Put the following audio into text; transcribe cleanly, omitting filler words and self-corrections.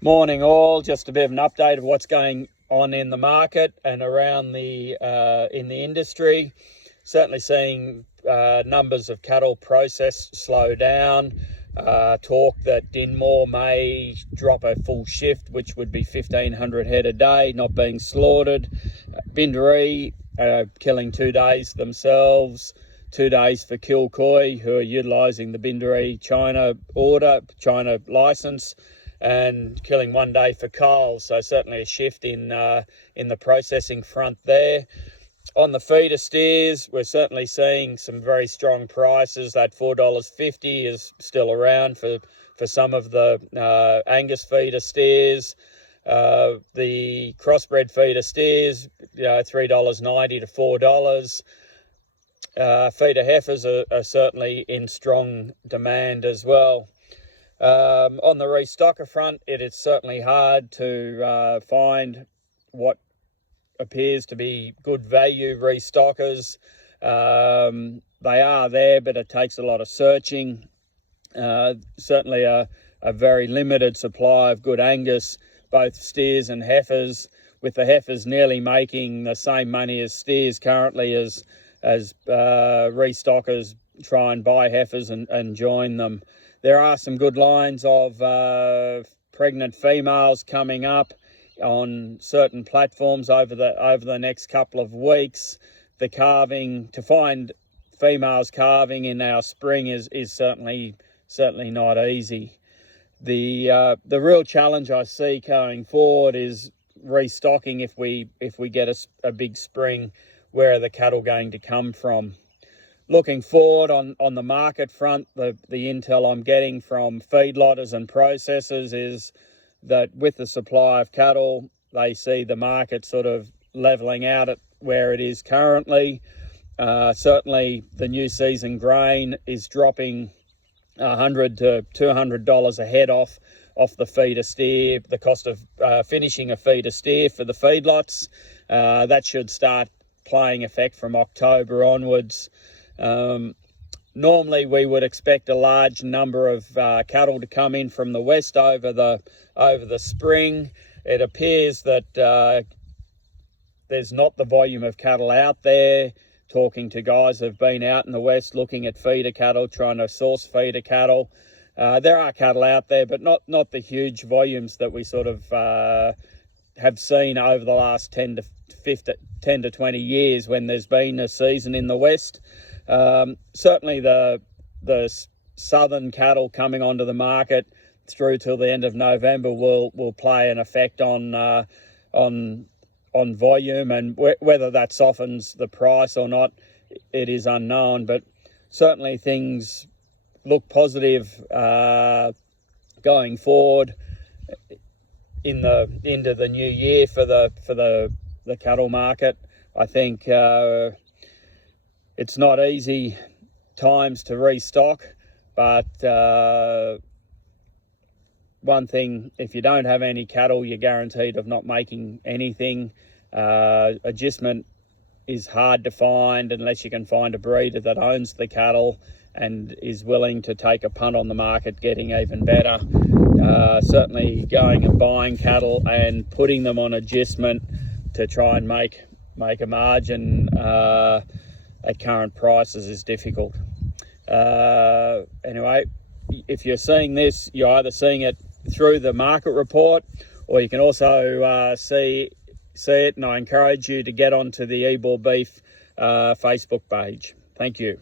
Morning all, just a bit of an update of what's going on in the market and around the in the industry. Certainly seeing numbers of cattle processed slow down. Talk that Dinmore may drop a full shift, which would be 1,500 head a day not being slaughtered. Binderee killing 2 days themselves. 2 days for Kilcoy, who are utilising the Binderee China license, and killing 1 day for Coles. So certainly a shift in the processing front there. On the feeder steers, we're certainly seeing some very strong prices. That $4.50 is still around for some of the Angus feeder steers. The crossbred feeder steers, $3.90 to $4. Feeder heifers are certainly in strong demand as well. On the restocker front, it is certainly hard to find what appears to be good value restockers. They are there, but it takes a lot of searching. Certainly a very limited supply of good Angus, both steers and heifers, with the heifers nearly making the same money as steers currently as restockers try and buy heifers and join them. There are some good lines of pregnant females coming up on certain platforms over the next couple of weeks. The calving, to find females calving in our spring is certainly not easy. The real challenge I see going forward is restocking. If we get a big spring, where are the cattle going to come from? Looking forward on the market front, the intel I'm getting from feedlotters and processors is that with the supply of cattle, they see the market sort of levelling out at where it is currently. Certainly the new season grain is dropping $100 to $200 a head off the feeder steer, the cost of finishing a feeder steer for the feedlots. That should start playing effect from October onwards. Normally we would expect a large number of cattle to come in from the west over the spring. It appears that there's not the volume of cattle out there. Talking to guys who've been out in the west looking at feeder cattle, trying to source feeder cattle. There are cattle out there, but not the huge volumes that we sort of have seen over the last 10 to 20 years when there's been a season in the west. Certainly the southern cattle coming onto the market through till the end of November will play an effect on volume, and whether that softens the price or not, it is unknown. But certainly things look positive going forward into the new year for the cattle market. I think it's not easy times to restock, but one thing, if you don't have any cattle, you're guaranteed of not making anything. Agistment is hard to find unless you can find a breeder that owns the cattle and is willing to take a punt on the market getting even better. Certainly going and buying cattle and putting them on agistment to try and make a margin at current prices is difficult. Anyway, if you're seeing this, you're either seeing it through the market report, or you can also see it, and I encourage you to get onto the Ebor Beef Facebook page. Thank you.